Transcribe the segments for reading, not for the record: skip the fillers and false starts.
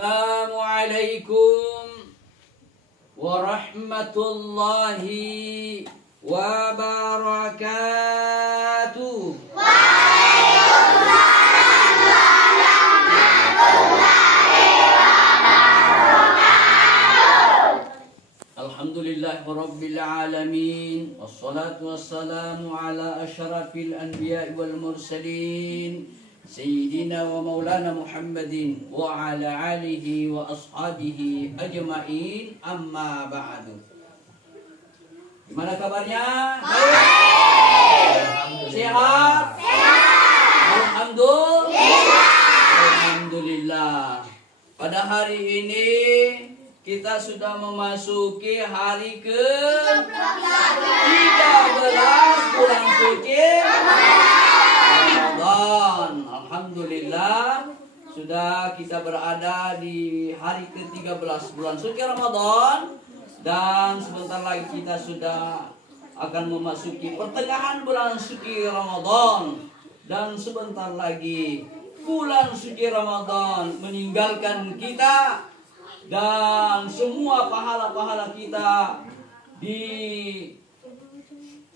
Assalamualaikum warahmatullahi wabarakatuh. Alhamdulillahi rabbil alamin, wassalatu wassalamu ala asyrafil anbiya'i wal mursalin, Sayyidina wa maulana Muhammadin wa ala alihi wa ashabihi ajma'in, amma ba'du. Gimana kabarnya? Baik. Sehat? Alhamdulillah. Pada hari ini kita sudah memasuki hari ke 13 bulan suci Ramadan. Alhamdulillah, sudah kita berada di hari ke-13 bulan suci Ramadan, dan sebentar lagi kita sudah akan memasuki pertengahan bulan suci Ramadan, dan sebentar lagi bulan suci Ramadan meninggalkan kita, dan semua pahala-pahala kita di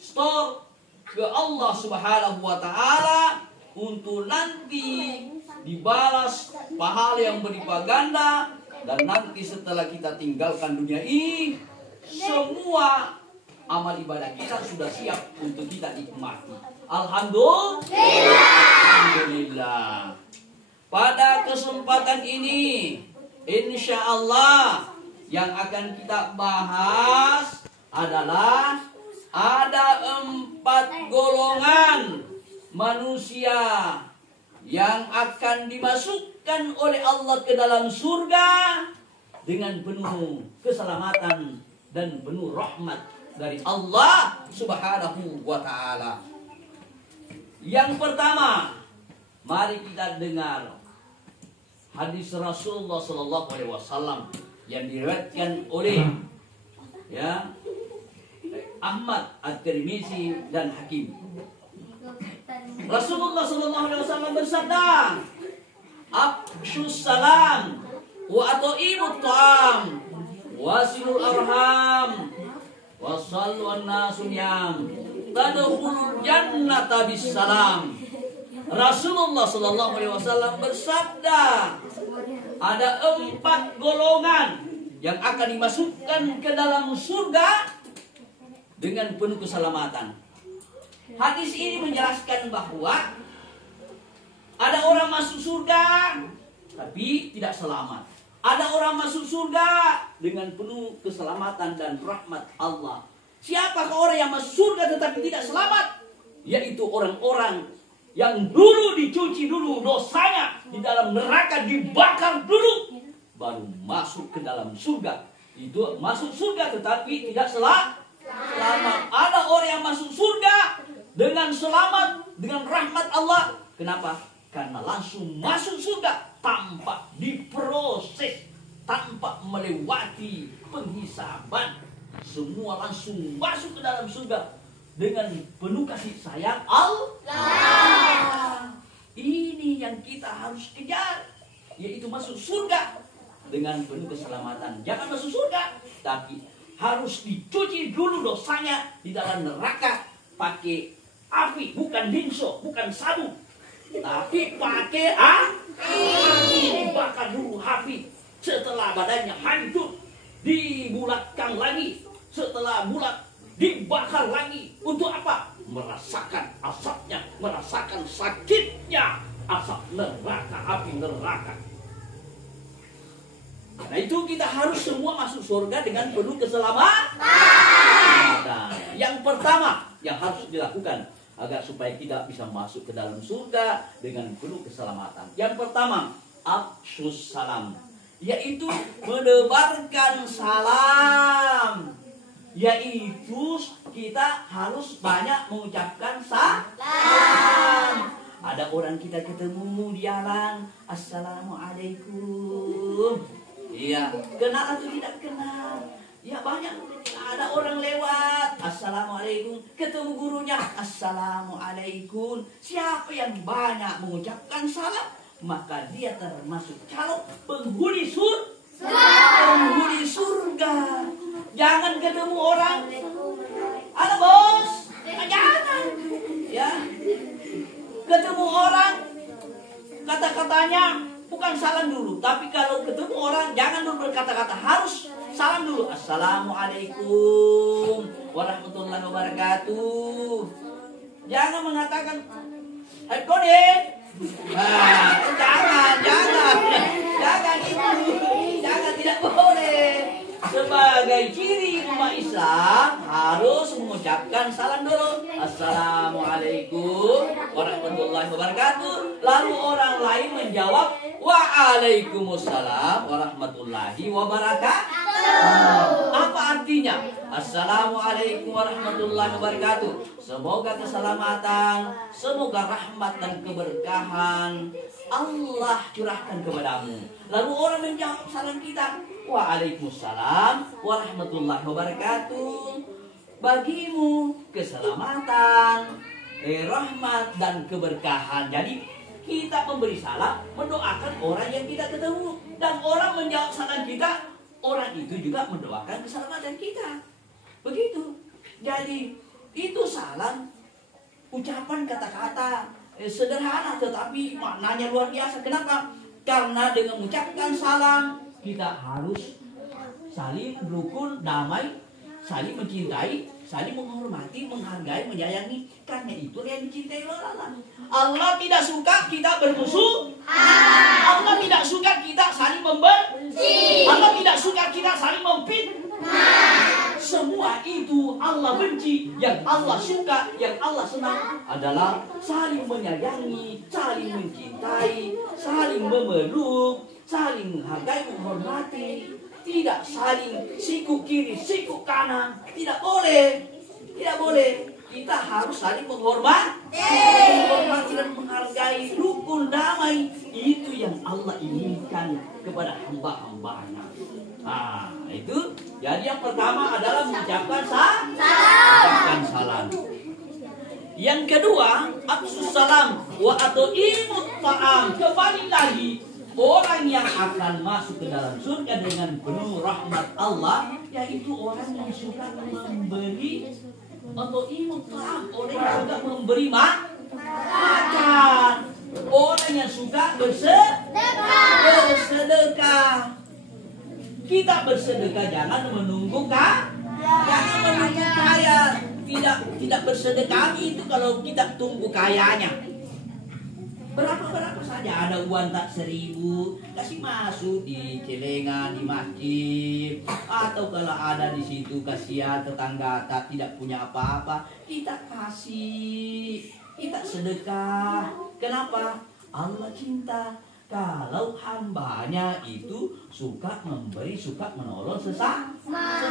store ke Allah Subhanahu wa Ta'ala untuk nanti dibalas pahala yang berlipat ganda. Dan nanti setelah kita tinggalkan dunia ini, semua amal ibadah kita sudah siap untuk kita nikmati. Alhamdulillah. Pada kesempatan ini, insya Allah yang akan kita bahas adalah ada 4 golongan manusia yang akan dimasukkan oleh Allah ke dalam surga dengan penuh keselamatan dan penuh rahmat dari Allah Subhanahu wa Ta'ala. Yang pertama, mari kita dengar hadis Rasulullah Sallallahu Alaihi Wasallam yang diriwayatkan oleh Ahmad, At-Tirmizi dan Hakim. Rasulullah Sallallahu Alaihi Wasallam bersabda, "Afshus salam wa at'imut ta'am wasilul arham wasallu an-nasu niyam tadkhulul jannata bisalam." Rasulullah Sallallahu Alaihi Wasallam bersabda, ada 4 golongan yang akan dimasukkan ke dalam surga dengan penuh keselamatan. Hadis ini menjelaskan bahwa ada orang masuk surga tapi tidak selamat. Ada orang masuk surga dengan penuh keselamatan dan rahmat Allah. Siapakah orang yang masuk surga tetapi tidak selamat? Yaitu orang-orang yang dulu dicuci dulu dosanya di dalam neraka, dibakar dulu, baru masuk ke dalam surga. Itu masuk surga tetapi tidak selamat. Ada orang yang masuk surga dengan selamat, dengan rahmat Allah. Kenapa? Karena langsung masuk surga tanpa diproses, tanpa melewati penghisaban. Semua langsung masuk ke dalam surga dengan penuh kasih sayang Allah. Ini yang kita harus kejar, yaitu masuk surga dengan penuh keselamatan. Jangan masuk surga, tapi harus dicuci dulu dosanya di dalam neraka pakai api, bukan dinso, bukan sabun, tapi pakai api. Dibakar dulu api. Setelah badannya hancur, dibulatkan lagi. Setelah bulat, dibakar lagi. Untuk apa? Merasakan asapnya, merasakan sakitnya asap neraka, api neraka. Nah itu kita harus semua masuk surga dengan penuh keselamatan. Yang pertama yang harus dilakukan agar supaya kita bisa masuk ke dalam surga dengan penuh keselamatan. Yang pertama, afshus salam, yaitu menebarkan salam. Yaitu kita harus banyak mengucapkan salam. Ada orang kita ketemu di jalan, Assalamualaikum. Iya, kenal atau tidak kenal? Ya banyak. Ada orang lewat, Assalamualaikum. Ketemu gurunya, Assalamualaikum. Siapa yang banyak mengucapkan salam, maka dia termasuk calon penghuni surga. Jangan ketemu orang, ada bos, jangan. Ya, ketemu orang, kata-katanya bukan salam dulu, tapi kalau ketemu orang jangan dulu berkata-kata, harus salam dulu. Assalamualaikum warahmatullahi wabarakatuh. Jangan mengatakan hai kode. Jangan itu, tidak boleh. Sebagai ciri umat Islam harus mengucapkan salam dulu. Assalamualaikum warahmatullahi wabarakatuh. Lalu orang lain menjawab waalaikumsalam warahmatullahi wabarakatuh. Apa artinya? Assalamualaikum warahmatullahi wabarakatuh. Semoga keselamatan, semoga rahmat dan keberkahan Allah curahkan kepadamu. Lalu orang menjawab salam kita, waalaikumsalam warahmatullahi wabarakatuh. Bagimu keselamatan, rahmat dan keberkahan. Jadi kita memberi salam, mendoakan orang yang kita ketemu, dan orang menjawab salam kita, orang itu juga mendoakan keselamatan kita. Begitu. Jadi itu salam, ucapan kata-kata sederhana tetapi maknanya luar biasa. Kenapa? Karena dengan mengucapkan salam kita harus saling rukun, damai, saling mencintai, saling menghormati, menghargai, menyayangi. Karena itu yang dicintai oleh Allah. Allah tidak suka kita bermusuh. Allah tidak suka kita saling membenci. Allah tidak suka kita saling memfitnah. Semua itu Allah benci. Yang Allah suka, yang Allah senang adalah saling menyayangi, saling mencintai, saling memeluk, saling menghargai, menghormati. Tidak saling siku kiri, siku kanan. Tidak boleh. Tidak boleh. Kita harus saling menghormati dan menghargai, rukun, damai. Itu yang Allah inginkan kepada hamba-hambanya. Nah, itu. Jadi yang pertama adalah mengucapkan salam. Yang kedua, afsus salam wa at'imut ta'am. Kembali lagi, orang yang akan masuk ke dalam surga dengan penuh rahmat Allah, yaitu orang yang suka memberi atau imut ta'am, orang yang suka memberi makan, orang yang suka bersedekah. Kita bersedekah jangan menunggu kaya. Tidak bersedekah itu kalau kita tunggu kayanya. Berapa saja ada uang tak 1.000, kasih masuk di celengan, di masjid, atau kalau ada di situ kasihan tetangga tak tidak punya apa-apa, kita kasih, kita sedekah. Kenapa? Allah cinta kalau hambanya itu suka memberi, suka menolong sesama.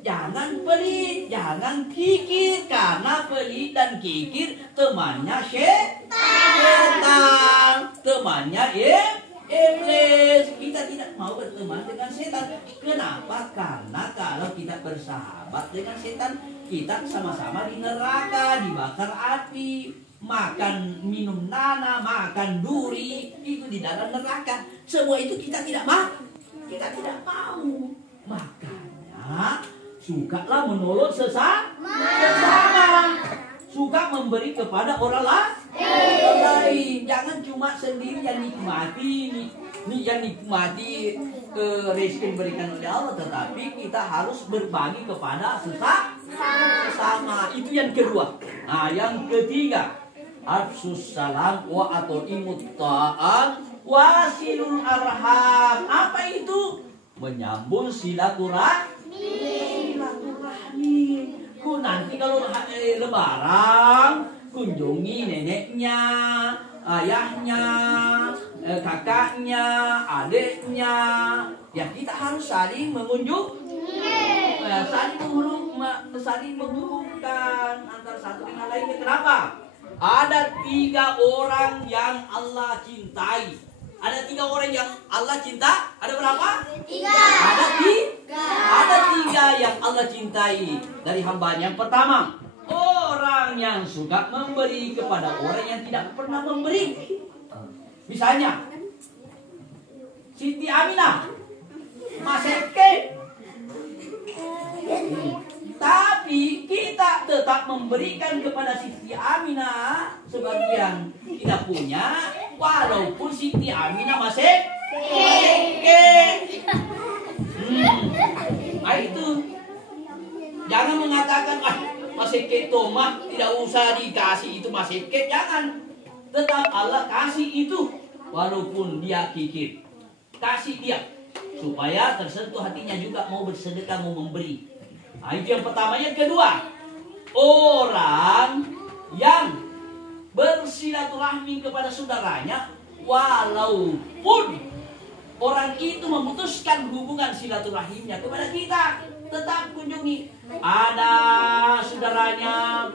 Jangan pelit, jangan kikir, karena pelit dan kikir temannya setan, temannya iblis. Kita tidak mau berteman dengan setan. Kenapa? Karena kalau kita bersahabat dengan setan, kita sama-sama di neraka, dibakar api, makan minum nana, makan duri, itu di dalam neraka. Semua itu kita tidak mau. Makanya sukalah menolong sesama, suka memberi kepada orang lain. Jangan cuma sendiri yang nikmati, rezeki berikan oleh Allah, tetapi kita harus berbagi kepada sesama. Itu yang kedua. Nah, yang ketiga, afsus salam wa at'imut ta'am wasilul arham. Apa itu? Menyambung silaturahmi. Nanti kalau lebaran kunjungi neneknya, ayahnya, kakaknya, adiknya. Ya kita harus saling mengunjungi, saling menghubungkan antara satu dengan lainnya. Kenapa? Ada 3 orang yang Allah cintai. Ada 3 orang yang Allah cinta. Ada berapa? 3. Ada 3 yang Allah cintai dari hambanya. Yang pertama, orang yang suka memberi kepada orang yang tidak pernah memberi. Misalnya Siti Aminah maseke, tapi kita tetap memberikan kepada Siti Aminah sebagian kita punya, walaupun Siti Aminah maseke. Nah itu, jangan mengatakan maseke tomah tidak usah dikasih itu maseke, jangan. Tetap Allah kasih itu, walaupun dia kikir. Kasih dia supaya tersentuh hatinya juga mau bersedekah, mau memberi. Nah, itu yang pertama. Yang kedua, orang yang bersilaturahmi kepada saudaranya walaupun orang itu memutuskan hubungan silaturahimnya kepada kita, tetap kunjungi. Ada saudaranya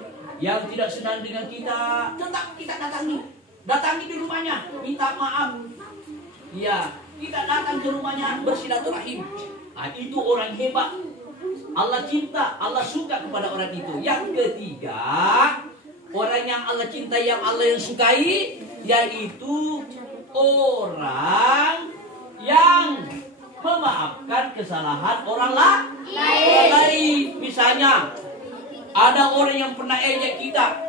yang tidak senang dengan kita, tetap kita datangi di rumahnya, minta maaf. Ya, kita datang ke rumahnya bersilaturahim. Nah, itu orang hebat. Allah cinta, Allah suka kepada orang itu. Yang ketiga, orang yang Allah cintai, yang Allah yang sukai, yaitu orang yang memaafkan kesalahan orang lain. Misalnya, ada orang yang pernah ejek kita.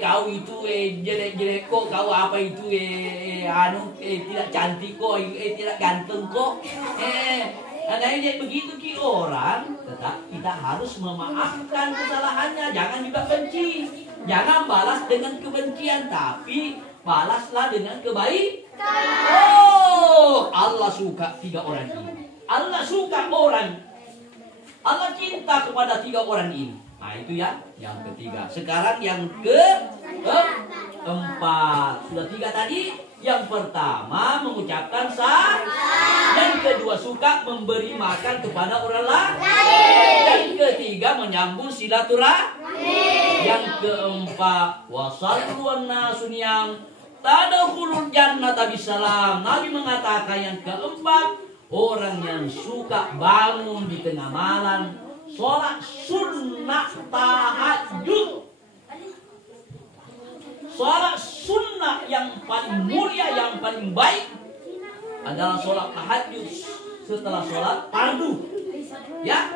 Kau itu jelek-jelek kok, kau apa itu tidak cantik kok, tidak ganteng kok. Ada ejek begitu ki orang, tetap kita harus memaafkan kesalahannya. Jangan juga benci. Jangan balas dengan kebencian, tapi balaslah dengan kebaikan. Oh, Allah suka 3 orang ini. Allah suka orang. Allah cinta kepada 3 orang ini. Nah, itu ya, yang ketiga. Sekarang yang keempat. Sudah 3 tadi. Yang pertama mengucapkan salam. Yang kedua suka memberi makan kepada orang lain. Yang ketiga menyambung silaturahmi. Yang keempat, wasallu an-nasu niyam tadkhulul jannata bisalam. Nabi mengatakan yang keempat, orang yang suka bangun di tengah malam, sholat sunnah tahajud. Sholat sunnah yang paling mulia, yang paling baik adalah sholat tahajud setelah sholat fardu. Ya,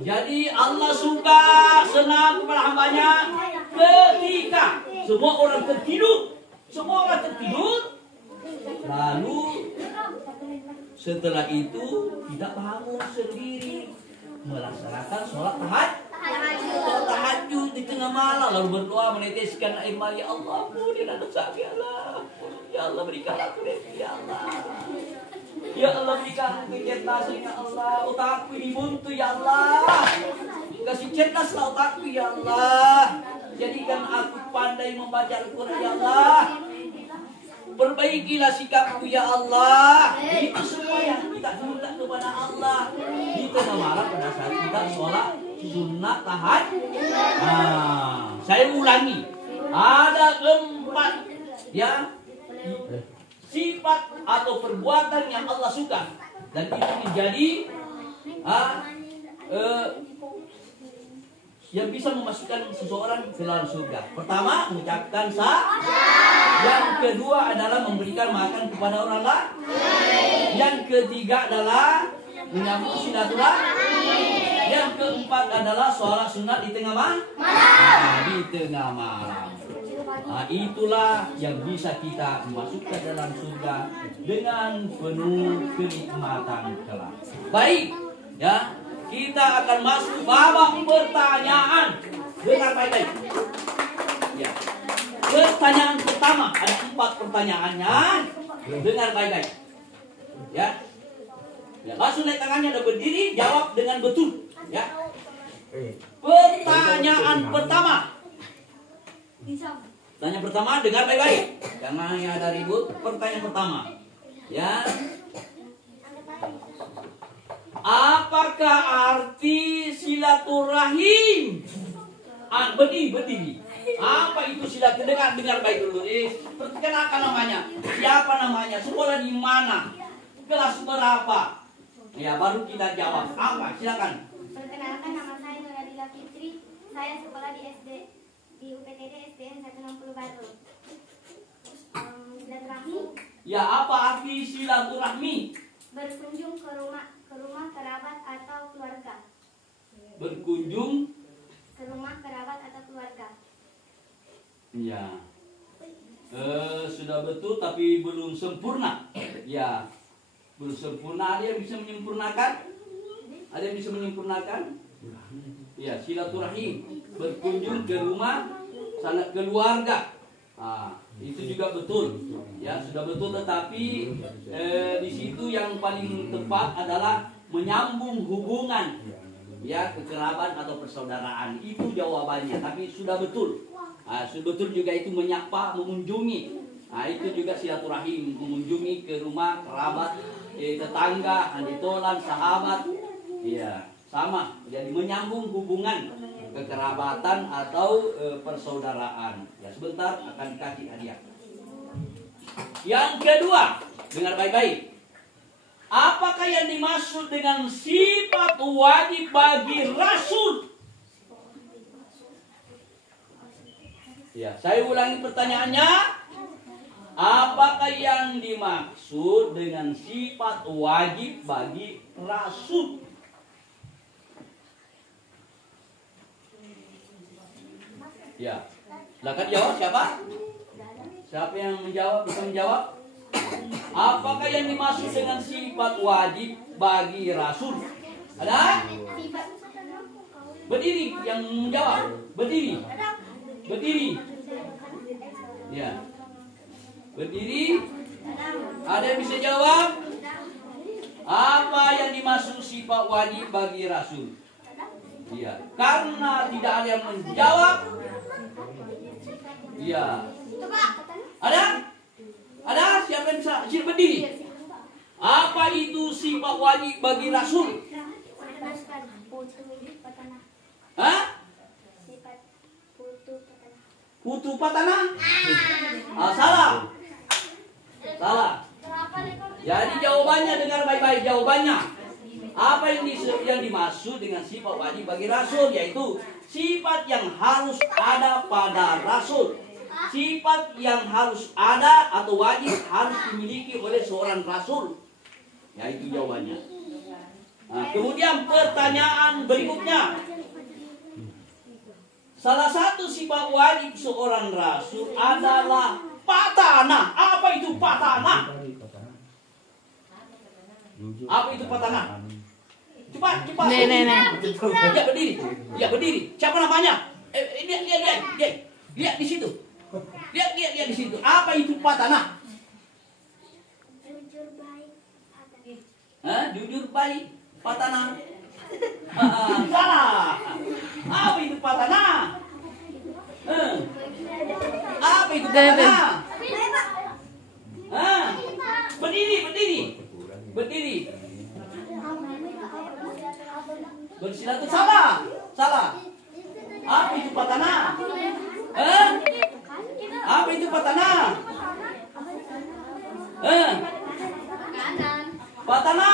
jadi Allah suka senang kepada hambanya ketika semua orang tertidur. Lalu setelah itu kita bangun sendiri melaksanakan sholat tahajud di tengah malam, lalu berdoa meneteskan air mata. Ya Allah, ampunilah dosa ya Allah. Ya Allah, berikan aku rezeki ya Allah. Ya Allah, berikan aku kecerdasan ya Allah. Otakku ini buntu ya Allah. Kasih cerdaslah otakku ya Allah. Jadikan aku pandai membaca Al-Quran ya Allah. Perbaikilah sikapku ya Allah. Itu semua yang kita minta kepada Allah di tengah malam pada saat kita sholat sunnah tahajud. Nah, saya ulangi. Ada 4 ya sifat atau perbuatan yang Allah suka dan itu menjadi yang bisa memasukkan seseorang ke dalam surga. Pertama, mengucapkan salam. Yang kedua adalah memberikan makan kepada orang lain. Yang ketiga adalah menyambung silaturahmi. Yang keempat adalah sholat sunat di tengah malam. Di tengah malam. Nah, itulah yang bisa kita masukkan dalam surga dengan penuh kenikmatan kelak. Baik, ya. Kita akan masuk babak pertanyaan. Dengar baik-baik. Ya. Pertanyaan pertama, ada 4 pertanyaannya. Dengar baik-baik. Ya. Ya, langsung naik tangannya, udah berdiri, jawab dengan betul. Ya. Pertanyaan pertama. Pertanyaan pertama, dengar baik-baik. Jangan ada ribut. Pertanyaan pertama. Ya. Apakah arti silaturahim? Berdiri. Apa itu silaturahim? Dengar baik dulu. Perkenalkan namanya. Siapa namanya? Sekolah di mana? Kelas berapa? Ya, baru kita jawab. Apa? Silakan. Perkenalkan, nama saya Nuradila Fitri. Saya sekolah di UPTD SDN 160 Batu. Silaturahmi. Ya, apa arti silaturahmi? Berkunjung ke rumah kerabat atau keluarga. Berkunjung. Ke rumah kerabat atau keluarga. Ya. Sudah betul tapi belum sempurna. Ya. Belum sempurna. Ada yang bisa menyempurnakan? Ada yang bisa menyempurnakan? Ya, silaturahim. Berkunjung ke rumah sanak keluarga. Itu juga betul. Ya, sudah betul, tetapi di situ yang paling tepat adalah menyambung hubungan, ya, kekeraban atau persaudaraan. Itu jawabannya. Tapi sudah betul. Sudah betul juga itu menyapa, mengunjungi. Itu juga silaturahim, mengunjungi ke rumah kerabat, tetangga, handitolan, sahabat. Ya, sama. Jadi menyambung hubungan kekerabatan atau persaudaraan. Ya, sebentar akan dikasih hadiah. Yang kedua, dengar baik-baik. Apakah yang dimaksud dengan sifat wajib bagi Rasul? Ya, saya ulangi pertanyaannya. Apakah yang dimaksud dengan sifat wajib bagi Rasul? Ya, silakan jawab siapa? Siapa yang menjawab, bisa menjawab? Apakah yang dimaksud dengan sifat wajib bagi Rasul? Ada? Berdiri yang menjawab. Berdiri. Berdiri. Ya. Berdiri. Ada yang bisa jawab? Apa yang dimaksud sifat wajib bagi Rasul? Iya. Karena tidak ada yang menjawab. Iya. Ada? Ada? Siapa yang bisa berdiri? Apa itu sifat wajib bagi Rasul? Hah? Putu patana? Salah. Salah. Jadi jawabannya, dengar baik-baik jawabannya. Apa yang dimaksud dengan sifat wajib bagi Rasul? Yaitu sifat yang harus ada pada Rasul. Sifat yang harus ada atau wajib harus dimiliki oleh seorang Rasul. Ya, itu jawabannya. Kemudian pertanyaan berikutnya. Salah satu sifat wajib seorang Rasul adalah patana. Apa itu patana? Apa itu patana? Cepat. Ya, berdiri. Ya, berdiri. Siapa namanya? Lihat di situ. Lihat di situ. Apa itu patana? Jujur baik. Jujur baik. Patana. Salah. Apa itu patana? Apa itu patana? Berdiri. Bersilaturahmi. Salah. Apa itu patana? Apa itu patana? Patana.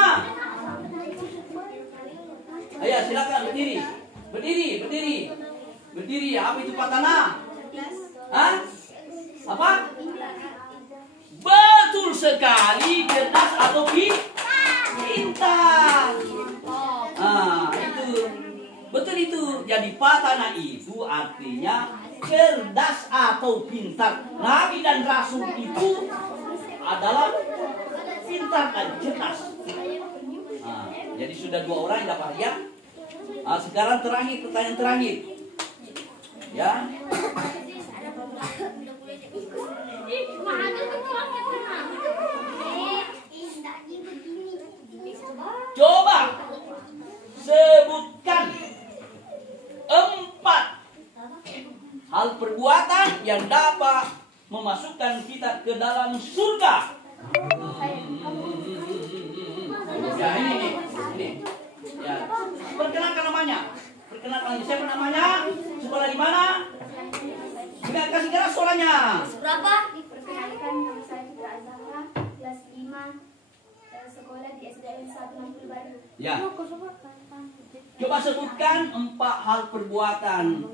Ayo silakan berdiri. Berdiri. Apa itu patana? Apa? Betul sekali, cerdas atau pintar. Itu betul itu. Jadi patana itu artinya cerdas atau pintar. Nabi dan Rasul itu adalah pintar dan cerdas. Jadi sudah 2 orang yang dapat hadiah. Sekarang pertanyaan terakhir. Ya. Coba sebutkan 4 hal perbuatan yang dapat memasukkan kita ke dalam surga. Ya, ini. Ya. Perkenalkan namanya. Siapa namanya? Sekolah di mana? Enggak kasih keras suaranya. Berapa? Perkenalkan, nama saya Fitra Azhara, kelas 5, sekolah di SDN 160 Baru. Ya. Coba sebutkan 4 hal perbuatan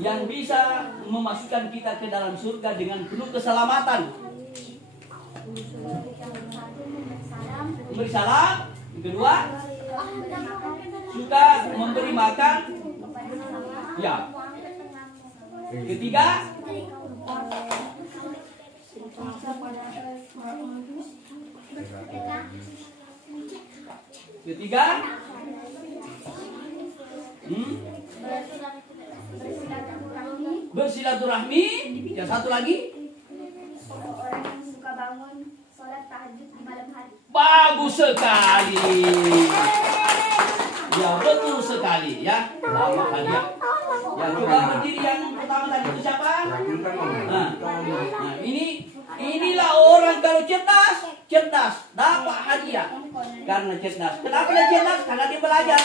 yang bisa memasukkan kita ke dalam surga dengan penuh keselamatan. Memberi salam. Yang kedua, suka memberi makan. Ya. Ketiga, bersilaturahmi. Yang satu lagi, orang yang suka bangun sholat tahajud di malam hari. bagus sekali. Ya, betul sekali ya. Selamat hadiah. Ya, coba berdiri yang pertama tadi itu siapa? Nah, inilah orang kalau cerdas dapat hadiah karena cerdas. Kenapa dia cerdas? Karena dia belajar.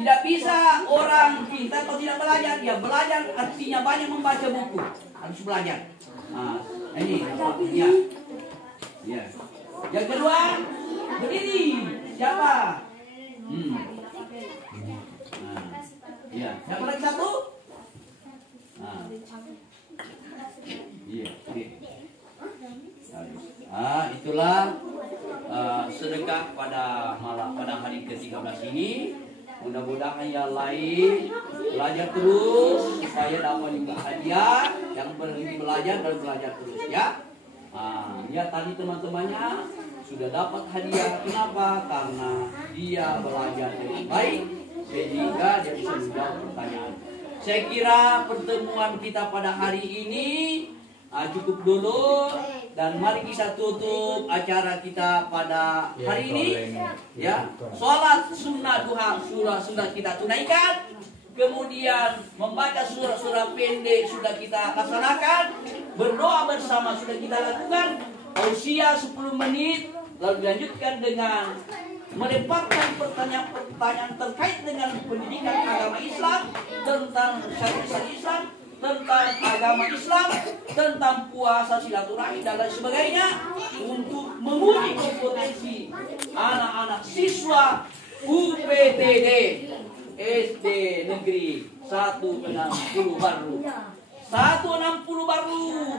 Tidak bisa orang pintar kalau tidak belajar. Dia belajar artinya banyak membaca buku. Harus belajar. Nah, ini ya. Ya. Yang kedua, berdiri. Siapa? Nah, ya. Siapa lagi satu? Nah. Iya, itulah sedekah pada hari ke-13 ini. Mudah-mudahan yang lain belajar terus supaya dapat juga hadiah. Yang belajar dan belajar terus ya. Ya tadi teman-temannya sudah dapat hadiah. Kenapa? Karena dia belajar dengan baik sehingga dia bisa menjawab pertanyaan. Saya kira pertemuan kita pada hari ini cukup dulu, dan mari kita tutup acara kita pada hari ini ya. Sholat sunnah duha sudah kita tunaikan, kemudian membaca surah-surah pendek sudah kita laksanakan, berdoa bersama sudah kita lakukan, tausiah 10 menit, lalu dilanjutkan dengan melemparkan pertanyaan-pertanyaan terkait dengan pendidikan agama Islam, tentang syariat Islam, tentang agama Islam, tentang puasa, silaturahmi dan lain sebagainya, untuk menguji kompetensi anak-anak siswa UPTD SD Negeri 160 Baru. 160 Baru.